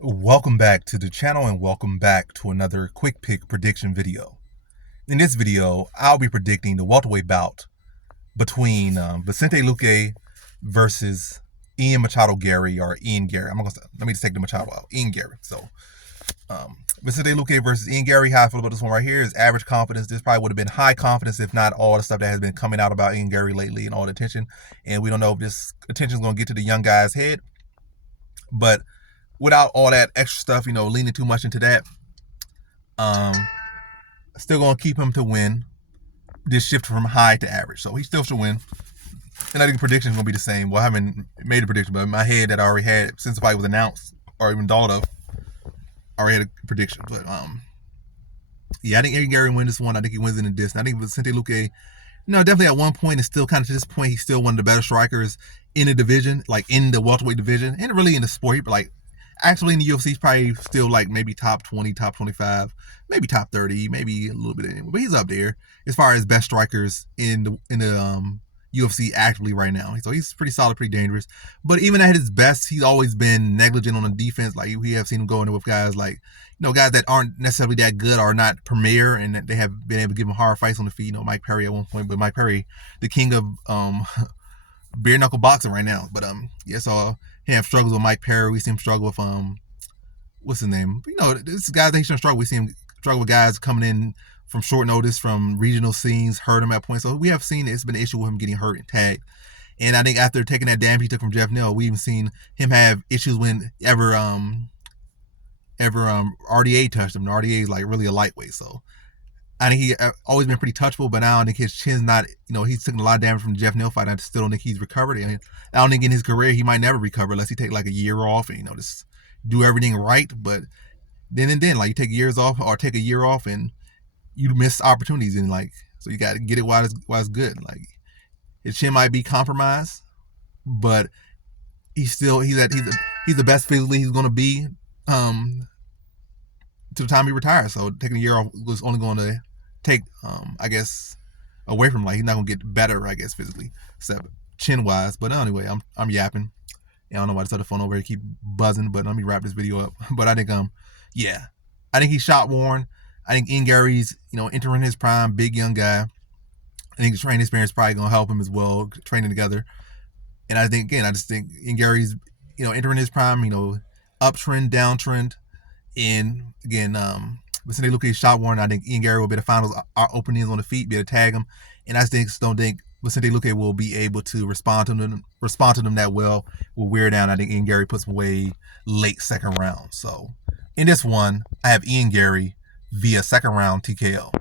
Welcome back to the channel and welcome back to another quick pick prediction video. In this video, I'll be predicting the welterweight bout between Vicente Luque versus Ian Machado Garry or Ian Garry. Let me just take the Machado out. Ian Garry. So Vicente Luque versus Ian Garry. How I feel about this one right here is average confidence. This probably would have been high confidence if not all the stuff that has been coming out about Ian Garry lately and all the attention. And we don't know if this attention is going to get to the young guy's head, but without all that extra stuff, leaning too much into that, still gonna keep him to win. Just shift from high to average, so he still should win. And I think the prediction is gonna be the same. Well, I haven't made a prediction, but in my head that I already had since the fight was announced or even thought of, I already had a prediction. But yeah, I think Ian Garry wins this one. I think he wins in the distance. I think Vicente Luque, definitely at one point, and still kind of to this point, he's still one of the better strikers in the division, like in the welterweight division, and really in the sport. Like actually in the UFC, he's probably still like maybe top 20, top 25, maybe top 30, maybe a little bit anyway. But he's up there as far as best strikers in the UFC actively right now. So he's pretty solid, pretty dangerous. But even at his best, he's always been negligent on the defense. Like we have seen him go in with guys like, guys that aren't necessarily that good or not premier, and that they have been able to give him hard fights on the feet. Mike Perry at one point, but Mike Perry, the king of bare knuckle boxing right now. But yeah, so he have struggles with Mike Perry. We see him struggle with what's his name? This guy that he shouldn't struggle. We see him struggle with guys coming in from short notice from regional scenes, hurt him at points. So we have seen it's been an issue with him getting hurt and tagged. And I think after taking that damage he took from Jeff Neal, we even seen him have issues when ever RDA touched him. And RDA is like really a lightweight, so I think he always been pretty touchable, but now I think his chin's not, he's taking a lot of damage from the Jeff Neal fight. I still don't think he's recovered. I don't think in his career he might never recover unless he take like a year off and, just do everything right. But then like you take years off or take a year off and you miss opportunities, and like, so you got to get it while it's good. Like his chin might be compromised, but he's the best physically he's going to be to the time he retires. So taking a year off was only going to take, I guess, away from, like, he's not gonna get better, I guess, physically, except chin wise. But anyway, I'm yapping. I don't know why this other phone over here keep buzzing, but let me wrap this video up. But I think yeah, I think he's shot worn. I think Ian Garry's entering his prime, big young guy. I think the training experience is probably gonna help him as well, training together. And I just think Ian Garry's entering his prime, uptrend, downtrend. And again, Vicente Luque is shot worn. I think Ian Garry will be the finals openings on the feet, be able to tag him. And I don't think Vicente Luque will be able to respond to them that well. Will wear down. I think Ian Garry puts him away late second round. So in this one, I have Ian Garry via second round TKO.